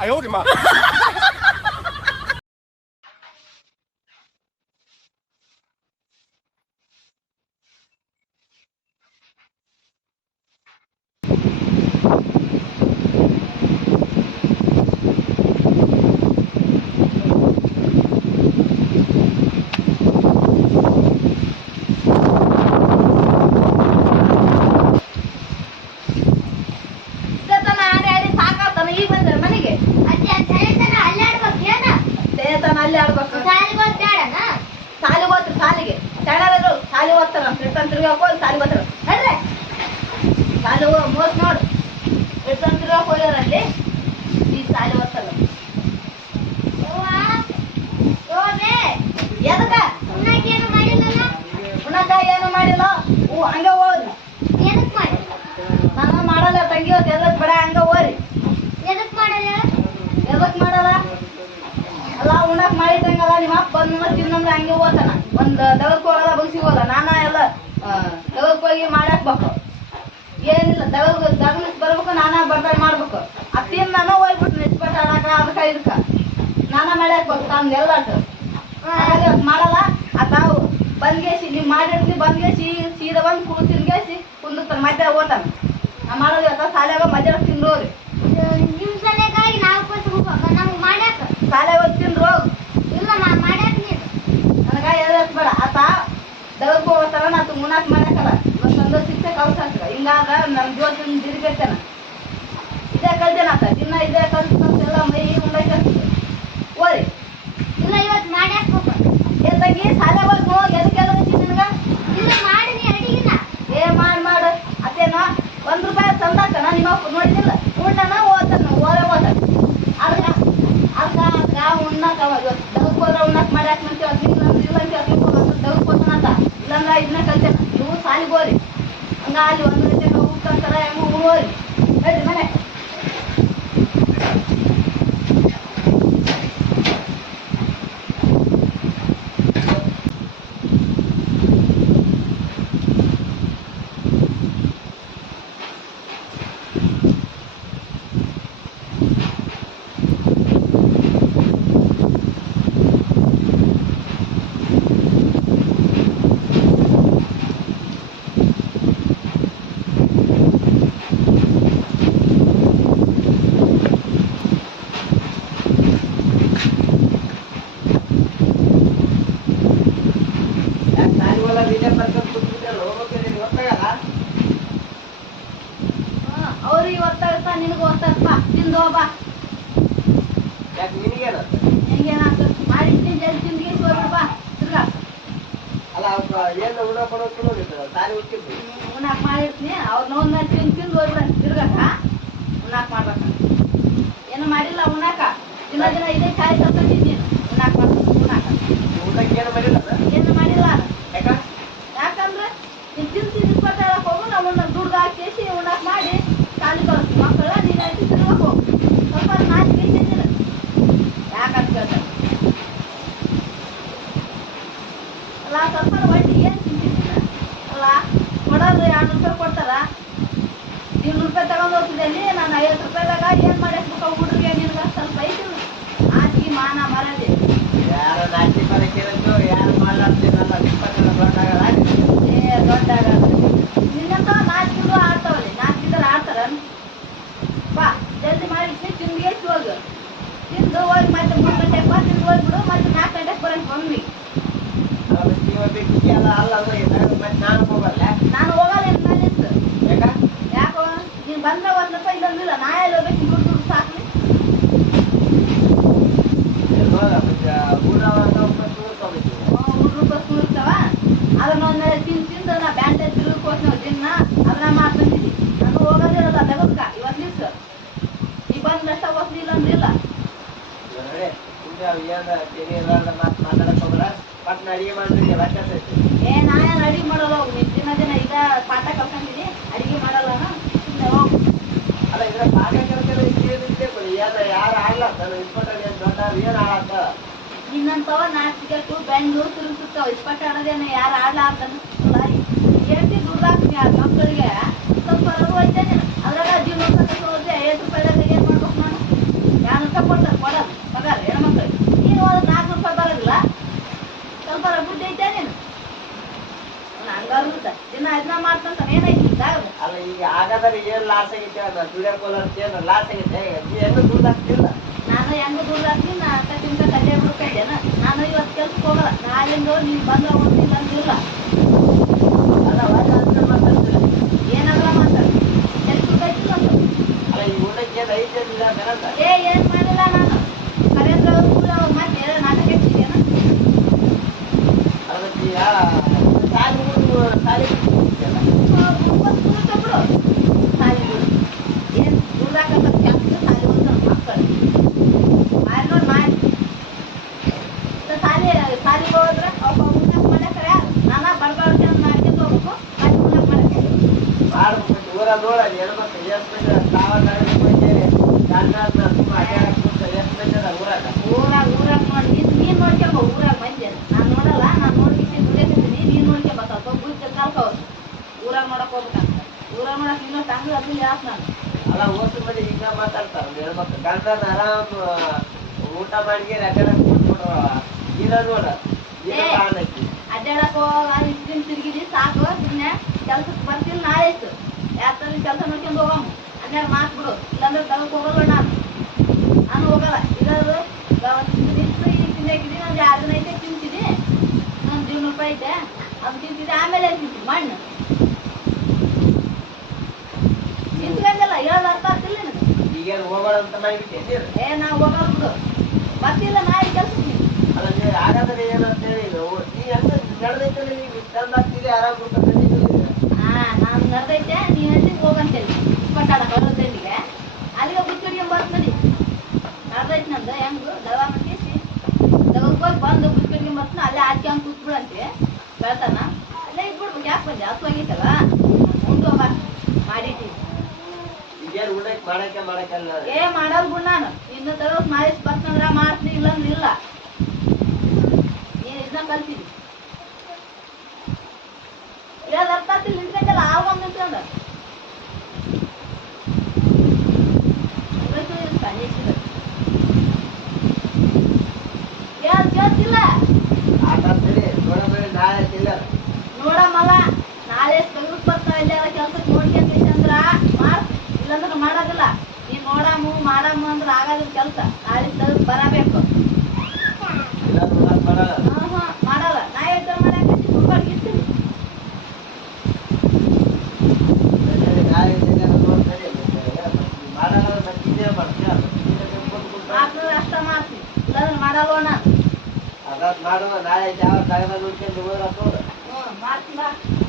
哎呦我的妈！ಅಲ್ಲಿ ಆಡ್ಬೇಕು ಸಾಲಿಗೆ ಹೋಗ್ತಾರೆ ಸಾಲಿಗೆ ಸಣ್ಣರು ಸಾಲಿ ಹೋಗ್ತಾರ ಎಷ್ಟೊಂದು ತಿರ್ಗಾಕ್ ಹೋಗಿ ಸಾಲಿಗೆ ಹೋಗ್ತಾರ ಅಲ್ರಿ ಸಾಲಿ ಮೋಸ್ ನೋಡು ಎಷ್ಟೊಂದು ತಿರ್ಗಾಕ್ ಹೋಗ್ಯಾರಲ್ಲಿ ಈ ಸಾಲಿ ಹೋಗ್ತಾರ ಎದಕ್ಕ ಉಣ್ಣಾಕ ಏನು ಮಾಡಿಲ್ಲ ಹಂಗ ಹೋಗ್ರಿ ನಾನು ಮಾಡಲ್ಲ ತಂಗಿ ಹೊತ್ತು ಎದಕ್ ಬೇಡ ಹಂಗ ಹೋಗ್ರಿ ಎದಕ್ ಮಾಡಲ್ಲ ಅಲ್ಲ ಉಣ್ಣಾಕ್ ಮಾಡಿದಂಗಲ್ಲ ನಿಮ್ಮ ಅಪ್ಪ ಬಂದ ತಿನ್ನಂದ್ರೆ ಹಂಗೆ ಹೋಗ್ತಾನ ಒಂದ್ ದಗಕ್ ಹೋಗಲ್ಲ ಬಗ್ಸಿಗೆ ಹೋಗಲ್ಲ ನಾನ ಎಲ್ಲ ದಗಕ್ ಹೋಗಿ ಮಾಡಾಕ್ಬೇಕು ಏನಿಲ್ಲ ದಗನಿಸ್ ಬರ್ಬೇಕು ನಾನಾ ಬರ್ತಾಳೆ ಮಾಡ್ಬೇಕು ಅತ್ತಿನ ನಾನು ಹೋಗ್ಬಿಟ್ಟು ನೆಚ್ಪಟ್ಟ ಆಡಾಕ ಅದಕ್ಕ ಇದಕ್ಕ ನಾನಾ ಮಾಡ್ಯಾಕ್ಬೇಕು ತಾನು ಎಲ್ಲ ಮಾಡಲ್ಲ ತಾವು ಬಂದ್ಗೇಸಿ ನೀವು ಮಾಡಿರ್ತೀನಿ ಬಂದ್ಗೇಸಿ ಸೀದಾ ಬಂದು ಕುಡಿಸಿನ್ಗೇಸಿ ಕುಂದಿರ್ತಾನೆ ಮಧ್ಯಾಹ್ನ ಹೋಗ್ತಾನೆ ನಾ ಮಾಡೋದು ಇವತ್ತ ಸಾಲ್ಯಾಗ ಮಧ್ಯಾಹ್ನ ತಿಂದ್ರೋರಿ ನಿಮ್ ಸಲಗಾಗಿ ನಾವು ಮಾಡ್ಯಾಕ ಸಾಲೆ ಹೋಗಿ ತಿಂದ್ರು ಹೋಗು ಇಲ್ಲ ಮಾಡ್ಯಾಕ ನೀನು ನನಗ ಎದಕ್ ಬೇಡ ದಗಕ್ ಹೋಗ್ತಾರ ನಾ ಮುನ್ನಾಕ್ ಮಾಡ್ಯಾಕಲ್ಲ ಇವತ್ತೊಂದು ಶಿಕ್ಷೆ ಕಳ್ಸಾಕ ಹಿಂಗಾದ್ರ ನಮ್ ಜೋತಿನ ದಿರಿಬೇಕೇನ ಇದೇ ಕಲ್ತೇನತ್ತ ದಿನ ಇದೇ ಕಲ್ಸೆಲ್ಲ ಮೈ ಉಂಡಾಕ ಓರಿ ಇಲ್ಲ ಇವತ್ತು ಮಾಡ್ಯಾಕ್ಬೇಕು ತಂಗಿ ಸಾಲೆ ಹೋಗಿ ಹೋಗಿ ಎದಕ್ಕೆ ನಿನಗ ಇಲ್ಲ ಮಾಡಿ ನೀ ಅಡಿಗಿನ ಮಾಡು ಅತ್ತೇನೋ ₹1 ತಂದಾಕನ ನಿಮ್ಮ ನೋಡಿದಿಲ್ಲ ಉಂಡನ ಓದ್ತಾನ ಓದ್ತಾನ ಅದಕ್ಕ ಉಣ್ಣಾಕ ದಗಕ್ ಹೋದ್ರ ಉಣ್ಣಾಕ್ ಮಾಡ್ಯಾಕ ಇಲ್ಲ ದಗಕ್ ಹೋತಾನಂತ ಇಲ್ಲಂದ್ರ ಇದನ್ನ ಕಲ್ತೇನ ನೀವು ಸಾಲಿಗೆ ಹೋರಿ ಹಂಗ ಅಲ್ಲಿ 1 ಗಂಟೆಗೆ ಹೋಗ್ತಾರ ಹೆಂಗ ಹೋರಿ ಹೇಳ್ರಿ ಮನೆ ಅವ್ರಿಗೆ ಒತ್ತಾಗತ್ತ ನಿನಗೂ ಒತ್ತಾಗಪ್ಪ ತಿಂದು ಹೋಗ್ಬಾ ಹೆಂಗೇನಾಗ್ತದೆ ಮಾಡಿರ್ತೀನಿ ಜಲ್ದಿ ತಿಂದಿಗೆ ಹೋಗ್ಬಿಡ್ಬಾ ತಿರ್ಗಾ ಉಣ್ಣಾಕ್ ಮಾಡಿರ್ತೀನಿ ಅವ್ರ ನೋವು ತಿಂದು ಹೋಗ್ಬಿಡ ತಿರ್ಗಾಕ ಉಣ್ಣಾಕ್ ಮಾಡ್ಬೇಕ ಏನು ಮಾಡಿಲ್ಲ ಉಣ್ಣಾಕ ದಿನ ಇದೇ ಚಾಯ್ ತಗೊಂಡಿದ್ದೀನಿ ಉಣ್ಣಾಕ್ ಮಾಡ್ಬೇಕು ಏನು ಮಾಡಿಲ್ಲ ಯಾಕಂದ್ರೆ ನೀನು ತಿಂದು ಕೊಟ್ಟಾಳಕ್ ಹೋಗು ನಾವು ದುಡ್ದು ಹಾಕಿ ಉಣ್ಣಾಕ್ ಮಾಡಿ ಸಾಲಿ ಕಳಿಸ್ತು ಮಕ್ಕಳ ನೀನು ಆಯ್ತು ತಿರ್ಗಕ್ ಹೋಗು ಸ್ವಲ್ಪ ನಾಚಿಕೆ ತಿಂದಿಲ್ಲ ಯಾಕಂತ ಕೇಳ್ತಾರೆ ಅಲ್ಲ ಸ್ವಲ್ಪ ಒಟ್ಟು ಏನು ತಿಂತಿದ್ದಿಲ್ಲ ಅಲ್ಲ ಕೊಡೋದು ₹200 ಕೊಡ್ತಾರ ₹200 ತಗೊಂಡು ಹೋಗ್ತಿದ್ದಲ್ಲಿ ನಾನು ₹50ದಾಗ ಏನು ಮಾಡ್ಯಾಕ್ಬೇಕು ಹುಡುಗರಿಗೆ ನಿನ್ಗೆ ಸ್ವಲ್ಪ ಐತಿಲ್ಲ ಆಚಿ ಮಾನ ಮರದೆ ದೊಡ್ಡಾಗಲ್ಲ ನಿನ್ನಂತ ನಾಚಿಕೊಂಡು ಆಡ್ತಾವಲ್ಲಿ ನಾಚಿಕಿದ್ರೆ ಆಡ್ತಾರ ಬಾ ಜಲ್ದಿ ಮಾಡಿ ತಿಂದಿಗೆ ಹೋಗು ತಿಂದು ಹೋಗಿ ಮತ್ತೆ 3 ಗಂಟೆಗೆ ಬಾ ತಿಂದು ಹೋಗ್ಬಿಡು ಮತ್ತೆ 4 ಗಂಟೆಗೆ ಬರೋಕೆ ಬಂದ್ವಿ ನಾನು ಹೋಗಲ್ಲ ಇತ್ತು ಯಾಕೋ ನೀನು ಬಂದ್ರೆ ₹1 ಇಲ್ಲಂದಿಲ್ಲ ನಾ ಎಲ್ಲ ಹೋಗ್ಬೇಕು ದುಡ್ಡು ಸಾಕ್ಲಿ ₹100 ಇರ್ತಾವ ಅದನ್ನ ತಿಂದು ನಾ ಬ್ಯಾಂಡ್ ತಿರುಗಿ ನಾವು ದಿನ ಅದನ್ನ ಮಾಡ್ತಂದಿದ್ವಿ ನಾನು ಹೋಗೋದಿರಲ್ಲ ತಗೋಕ ಇವತ್ತು ದಿವ್ಸ ಈ ಬಂದಷ್ಟ ಹೋಗ್ಲಿಲ್ಲ ಅಂದಿಲ್ಲ ನಾ ಏನು ಅಡಿಗೆ ಮಾಡಲ್ಲ ಹೋಗು ನೀನು ದಿನ ಈಗ ಪಾಠ ಕಲ್ಕೊಂಡಿದ್ದೀನಿ ಅಡಿಗೆ ಮಾಡಲ್ಲ ಸುಮ್ಮನೆ ಹೋಗು ನಿನ್ನಂತವ ನಾಚಿಕೆಟ್ಟು ಬೆಂಗಳೂರು ತಿರುಗಿಸ್ತಾವ ಇಸ್ಪಟ್ಟ ಅನ್ನೋದೇನ ಯಾರು ಆಡ್ಲಾರ್ದನ್ನ ಹೇಳ್ತಿ ದುಡ್ಡು ಹಾಕ್ತೀನಿ ಆ ಮಕ್ಕಳಿಗೆ ಸ್ವಲ್ಪ ಹೋಯ್ತೇನೆ ಅದ್ರಾಗ ₹50 ₹50 ಏನು ಮಾಡ್ಬೇಕು ನಾನು ಹಾಗಾದ್ರೆ ಏನ್ ಲಾಸ್ ಆಗೈತೆ ಅದ ದುಡಿಯಕ್ ಏನ್ ಲಾಸ್ ಆಗೈತೆ ನೀ ಹೆಂಗ ದುಡ್ಡು ಹಾಕ್ತಿಲ್ಲ ನಾನು ಹೆಂಗ ದೂರ ಹಾಕ್ತೀನಿ ನಾ ಅಕ್ಕ ಕಲ್ಯಾಣ ಬಿಡ್ಕೊಂಡೇನ ನಾನು ಇವತ್ತು ಕೆಲ್ಸಕ್ಕೆ ಹೋಗಲ್ಲ ನಾಳಿಂದ ನೀನ್ ಬಂದ್ರ ಹೋಗ್ತಿಲ್ಲ ಅಂದಿಲ್ಲ ಅಲ್ಲ ಒಳ್ಳೆ ಅಂತ ಮಾತಾಡ್ತಿಲ್ಲ ಏನಾದ್ರ ಮಾತಾಡ ಕೆಲ್ಸ ಬೇಕಾಯ್ತಿಲ್ಲ ಅಂತ ಅಲ್ಲ ಈ ಊಟಕ್ಕೆ ಏನ್ 5 ಜನ ಇಲ್ಲ ಬೇಡ ಏನ್ ಮಾಡಿಲ್ಲ ನಾನು ಕರೆಂದ್ರ ಅವ್ರು ಕೂಡ ಅವ್ರು ಮತ್ತೆ ನಾಟಕ ಹೆಚ್ಚಿದೇನ ಅದಕ್ಕೆ ಸಾಲಿ ಸಾಲಿ ಬಿಡು ಸಾಲಿ ಬಿಡು ಏನ್ ದುಡ್ದಾಕಂತ ಕೆಲ್ಸ ಸಾಲಿ ಹೋಗ್ತಾರ ಮಕ್ಕಳು ಮಾರಿ ನೋಡಿ ಮಾರಿ ಸಾಲಿಗೆ ಹೋದ್ರೆ ಅವ್ರು ಉಣ್ಣಕ್ ಮಾಡಕ್ಕಾರ ನಾನ ಬರ್ಬಾರ್ದು ಅಂತ ಮಾಡ್ಕೊಂಡು ಹೋಗ್ಬೇಕು ಮತ್ತೆ ಉಣ್ಣಕ್ ಮಾಡಕ್ಕೆ ಮಾಡ್ಬೇಕು ಊರ ನೋಡ ಹೆಣ್ಮಕ್ಳು ಎಷ್ಟು ಮಂದಿ ತಾವ ಗಂಡ ತುಂಬ ಅಡ್ಡಾಡಕ್ ಎಷ್ಟು ಮಂದಿ ಅದ ಊರಾಗ ನೋಡಿ ನೀನ್ ನೋಡ್ಕೊಂಬ ಊರಾಗ ಮಂದಿ ನಾನ್ ನೋಡಲ್ಲ ನಾನ್ ನೋಡ್ಕೊಂಡು ದುಡಿಯಕತ್ತೀನಿ ನೀನ್ ನೋಡ್ಕೊಂಬ ಸ್ವಲ್ಪ ಬುದ್ಧಿ ಕಲ್ಕೋರು ಊರಾಗ ನೋಡಕ್ ಹೋಗ್ಬೇಕಂತ ಊರಾಗ ನೋಡಕ್ ಇನ್ನೊಂದು ತಂಗ ಅದು ಯಾಕೆ ನಾನು ಅಲ್ಲ ಓಸು ಮಂದಿ ಹಿಂಗ ಮಾತಾಡ್ತಾರ ಹೆಣ್ಮಕ್ಳು ಗಂಡನ ಆರಾಮ್ ಊಟ ಮಾಡಿ ಅಡ್ಡಾಡಕ್ ಕೊಟ್ಬಿಡ್ರ ಇಲ್ಲ ನೋಡ ಅಡ್ಡಾಡಕ್ ಹೋಗ ತಿರುಗಿದಿ ಸಾಕು ಸುಮ್ಮನೆ ಕೆಲ್ಸಕ್ಕೆ ಬರ್ತೀನಿ ನಾಳೆ ಇತ್ತು ಯಾಕಂದ್ರೆ ಕೆಲಸ ನೋಡ್ಕೊಂಡು ಹೋಗಮ್ಮ ಹನ್ನೆರಡು ಮಾತು ಬಿಡು ಇಲ್ಲಾಂದ್ರೆ ತಗಕ್ ಹೋಗಲ್ಲ ನಾನು ಹೋಗಲ್ಲ ಇರೋದು ನಿಂತು ಈಗ ತಿಂದಾಕಿದ್ದೀನಿ ಒಂದು 2 ದಿನ ಐತೆ ತಿಂತಿದ್ದಿ ಇನ್ನೊಂದು 200 ರೂಪಾಯಿ ಐತೆ ಅದು ತಿಂತಿದ್ದೆ ಆಮೇಲೆ ತಿಂತೀನಿ ಮಣ್ಣು ತಿಂತ್ಕೊಂಡಲ್ಲ ಹೇಳೋದು ಅರ್ಥ ಆಗ್ತಿಲ್ಲ ನಿನಗೆ ಈಗೇನು ಹೋಗೋಣ ಅಂತ ಮಾಡಿಬಿಟ್ಟೆ ನಾವು ಹೋಗಲ್ಲ ಬಿಡು ಬರ್ತಿಲ್ಲ ನಾಳೆ ಕೆಲ್ಸಕ್ಕೆ ಅಲ್ಲ ಹಾಗಾದ್ರೆ ಏನಂತ ಹೇಳಿ ನೀ ಹೆಂಗ ನಡೆದೈತಲ್ಲ ನೀವು ಚಂದ ಆಗ್ತಿದೆ ಆರಾಮ್ ನಾನು ನಡೆದೈತೆ ನೀ ಹೇಳ್ತೀನಿ ಹೋಗಂತೇಳಿ ಕೊಟ್ಟಾಡಕ್ಕೆ ಬರೋದಲ್ಲಿಗೆ ಅಲ್ಲಿಗೆ ಬುಚ್ಚಿಡ್ಕೊಂಡ್ ಬರ್ತದೆ ನಡೆದೈತೆ ನಂದು ಹೆಂಗು ದವಾ ಮಟ್ಟಿಸಿ ದವಕ್ಕೆ ಹೋಗಿ ಬಂದು ಬುಚ್ಚಿಡ್ಕೊಂಡ್ ಬರ್ತೀನಿ ಅಲ್ಲೇ ಹಾಕ್ಯಂದು ಕೂತ್ಬಿಡಂತೆ ಬೆಳ್ತಾನ ಅಲ್ಲೇ ಇಟ್ಬಿಡ್ಬೇಕು ಯಾಕೆ ಬಂದೆ ಹಸು ಆಗೈತಲ್ಲ ಉಂಡು ಹೋಗ ಮಾಡಿಟ್ಟಿನಿ ಈಗೇನು ಊಟಕ್ಕೆ ಮಾಡಕ್ಕಲ್ಲ ಮಾಡಲ್ ಬಿಡು ನಾನು ಇನ್ನು ತಗೋ ಮಾಡಿಸಿ ಬರ್ತಂದ್ರ ಮಾಡ್ತೀನಿ ಇಲ್ಲಂದ್ರೆ ಇಲ್ಲ ನೀನು ಇದನ್ನ ಕಲ್ತೀನಿ ಹೇಳೋದು ಅರ್ಥ ಆಗ್ತಿಲ್ಲ ನಿಂತ್ಕೊಂಡಲ್ಲ ಆಗೊಂದು ನಿಂತ್ಕೊಂಡ ಕೇಳ್ತಿಲ್ಲ ಆಟಾಡ್ತೀರಿ ನೋಡಬೇಡಿ ನಾಳೆ ಇಲ್ಲ ನೋಡಮ್ಮಲ್ಲ ನಾಳೆ ತೆಗೆದು ಬರ್ತಾವ ಇಲ್ಲ ಕೆಲ್ಸಕ್ಕೆ ನೋಡ್ಕೊಂಡ್ರ ಮಾಡ್ ಇಲ್ಲಾಂದ್ರೆ ಮಾಡೋದಿಲ್ಲ ನೀನ್ ಮಾಡಮ್ಮ ಅಂದ್ರೆ ಆಗೋದಿಲ್ಲ ಕೆಲಸ ನಾಳೆ ತೆಗೆದು ಬರಬೇಕು ಇಲ್ಲ ನೋಡಕ್ ಬರಲ್ಲ ಮಾಡಲ್ಲ ನಾ ಹೇಳ್ತಾರ ಮಾಡಕ್ಕೆ ಇರ್ತೀನಿ ನಾಳೆ ನೋಡ್ತಾರೆ ಮಾಡಲ್ಲ ಮತ್ತೆ ಇದೇ ಮಾಡ್ತೀಯ ಮಾಡ್ತಾರೆ ಅಷ್ಟ ಮಾಡ್ತೀನಿ ಇಲ್ಲಾಂದ್ರೆ ಮಾಡಲ್ವ ನಾನು ಅದಾದ್ ಮಾಡುವ ನಾಳೆ ಯಾವ ತಗದ ನೋಡ್ಕೊಂಡು ಹೋದ್ರ ಮಾಡ್ತೀನಿ